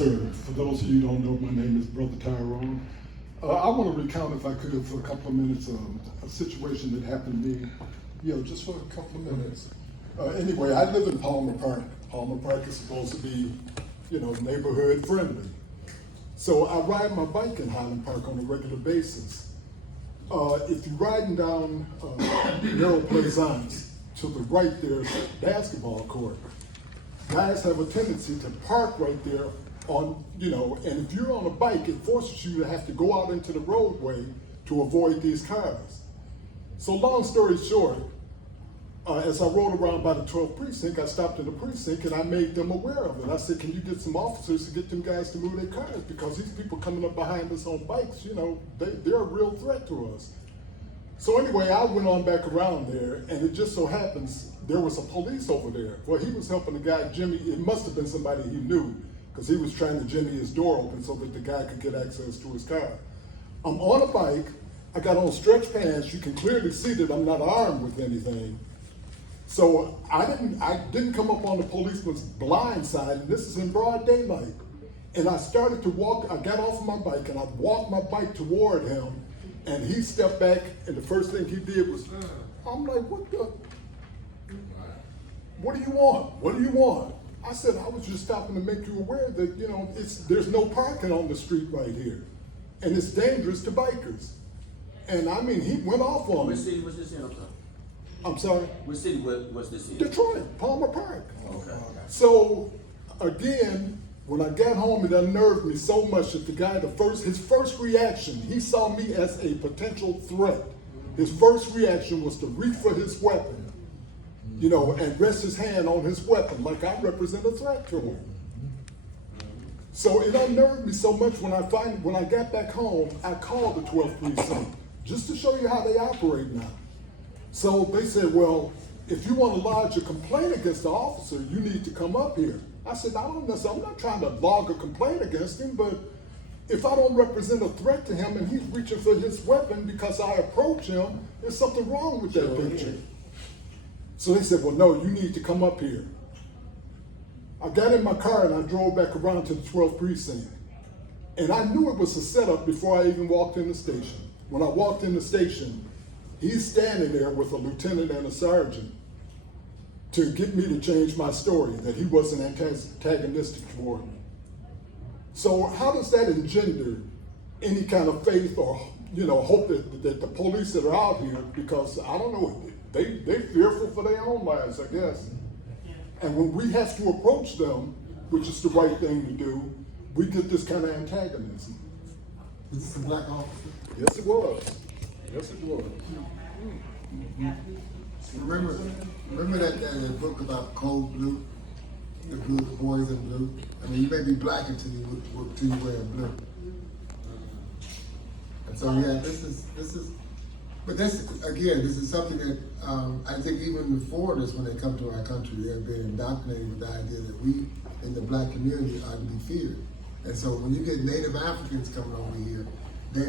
For those of you who don't know, my name is Brother Tyrone. I want to recount, if I could, for a couple of minutes, a situation that happened to me, just for a couple of minutes. Anyway, I live in Palmer Park. Palmer Park is supposed to be, neighborhood friendly. So I ride my bike in Highland Park on a regular basis. If you're riding down Narrow Plaisance, to the right there's a basketball court. Guys have a tendency to park right there and if you're on a bike, it forces you to have to go out into the roadway to avoid these cars. So long story short, as I rode around by the 12th precinct, I stopped in the precinct and I made them aware of it. I said, can you get some officers to get them guys to move their cars? Because these people coming up behind us on bikes, they're a real threat to us. So anyway, I went on back around there, and it just so happens there was a police over there. Well, he was helping the guy, Jimmy. It must have been somebody he knew, because he was trying to jimmy his door open so that the guy could get access to his car. I'm on a bike. I got on stretch pants. You can clearly see that I'm not armed with anything. So I didn't come up on the policeman's blind side, and this is in broad daylight. And I started to walk. I got off of my bike, and I walked my bike toward him. And he stepped back, and the first thing he did was, I'm like, what do you want? What do you want? I said, I was just stopping to make you aware that, there's no parking on the street right here. And it's dangerous to bikers. And I mean, he went off on me. Which city was this in? I'm sorry? Which city was this in? Detroit, Palmer Park. Okay. So, again, when I got home, it unnerved me so much that the guy, his first reaction, he saw me as a potential threat. His first reaction was to reach for his weapon, and rest his hand on his weapon like I represent a threat to him. So it unnerved me so much when I got back home, I called the 12th precinct just to show you how they operate now. So they said, well, if you want to lodge a complaint against the officer, you need to come up here. I said, I'm not trying to log a complaint against him, but if I don't represent a threat to him and he's reaching for his weapon because I approach him, there's something wrong with that picture. So they said, well, no, you need to come up here. I got in my car and I drove back around to the 12th precinct. And I knew it was a setup before I even walked in the station. When I walked in the station, he's standing there with a lieutenant and a sergeant to get me to change my story, that he wasn't antagonistic toward me. So how does that engender any kind of faith or hope that the police that are out here, because I don't know, they're fearful for their own lives, I guess. And when we have to approach them, which is the right thing to do, we get this kind of antagonism. Was this a black officer? Yes, it was. Yes, it was. Remember that book about Cold Blue? The boys in blue? I mean, you may be black until you wear blue. And so, this is something that I think even the foreigners, when they come to our country, they have been indoctrinated with the idea that we in the black community are to be feared. And so when you get Native Africans coming over here,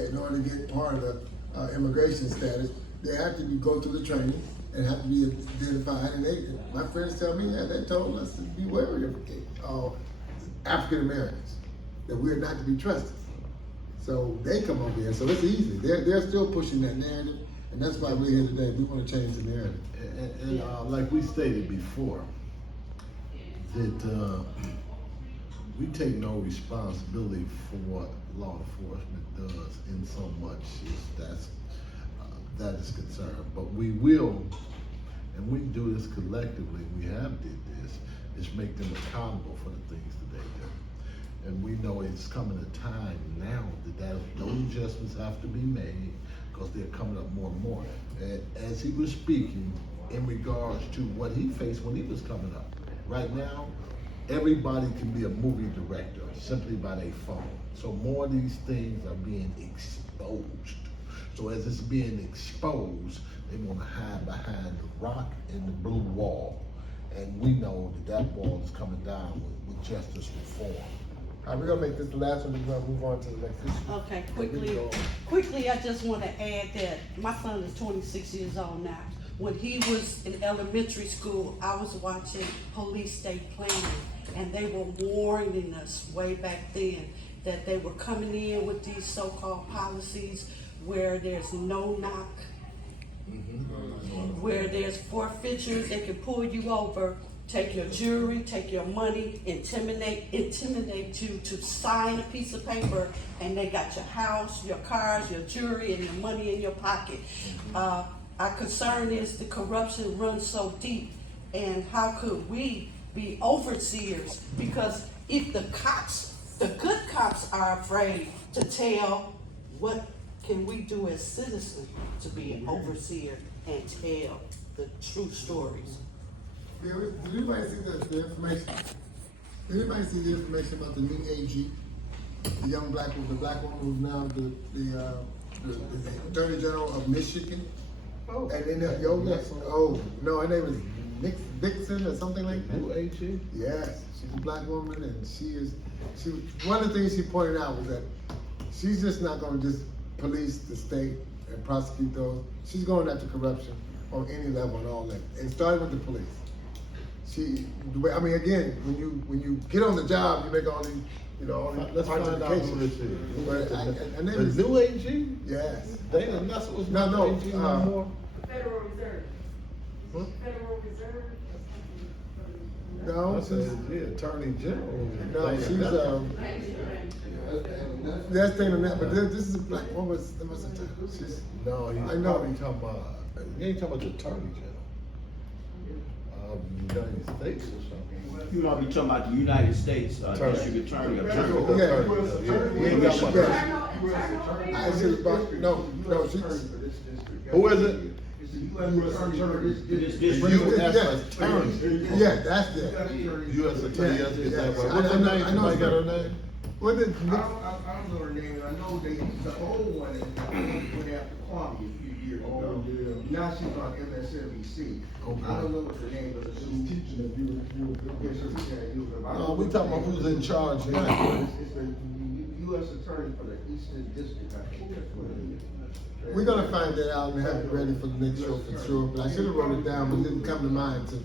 in order to get part of the immigration status, they have to go through the training and have to be identified. And my friends tell me, they told us to be wary of African Americans, that we're not to be trusted. So they come over here, so it's easy. They're still pushing that narrative, and that's why we're here today. We want to change the narrative. And like we stated before, that we take no responsibility for what law enforcement does in so much as that is concerned. But we will, and we do this collectively, we have did this, is make them accountable for the things that they do. And we know it's coming a time now that those adjustments have to be made, because they're coming up more and more. And as he was speaking in regards to what he faced when he was coming up, right now, everybody can be a movie director simply by their phone. So more of these things are being exposed. So as it's being exposed, they want to hide behind the rock and the blue wall. And we know that wall is coming down with justice reform. All right, we're gonna make this the last one. We're gonna move on to the next issue. Okay, quickly, I just want to add that my son is 26 years old now. when he was in elementary school, I was watching Police State Planning, and they were warning us way back then that they were coming in with these so-called policies where there's no knock, where there's forfeitures, they can pull you over, take your jewelry, take your money, intimidate you to sign a piece of paper, and they got your house, your cars, your jewelry, and your money in your pocket. Our concern is the corruption runs so deep, and how could we be overseers? Because if the cops, the good cops, are afraid to tell, what can we do as citizens to be an overseer and tell the true stories? Did anybody see the information? Did anybody see the information about the new AG? The young black woman, the black woman who's now the Attorney General of Michigan? Oh. And then her name is Dixon or something like that. New AG? Yes, she's a black woman, and one of the things she pointed out was that she's just not gonna just police the state and prosecute those. She's going after corruption on any level and all that, and starting with the police. Again, when you get on the job, you make all these, Let's find out who this is. The new AG? Yes. Dana Nessa was No, not AG no more? Federal Reserve. Huh? Federal Reserve or something. No, I said, yeah, Attorney General. no, she's that's Dana Nessa, but this is a black woman. She's No, I know. Probably talking about, you ain't talking about the Attorney General of the United States or something. You know, we talking about the United States District Attorney of General. Yeah. We ain't got much. Yes. I said about no, she's. Who is it? This The district. U.S. Yes. Attorney. Yeah, that's it. U.S. Attorney, Yeah, yes, is yeah. that right? I What's her know- name? I know Somebody got her it's- name? What did I don't know her name, I know the old one is, went after Kwame a few years ago. Oh, yeah. Now she's on MSNBC. I don't know what the name of the She's new. teaching at UNL. Yes, she's teaching at UNL. I don't No, know we what talking the about name who's is. in charge here. It's the U.S. Attorney for the Eastern District, I think that's what it is. We're gonna find that out and have it ready for the next show for sure, but I should have wrote it down, but it didn't come to mind until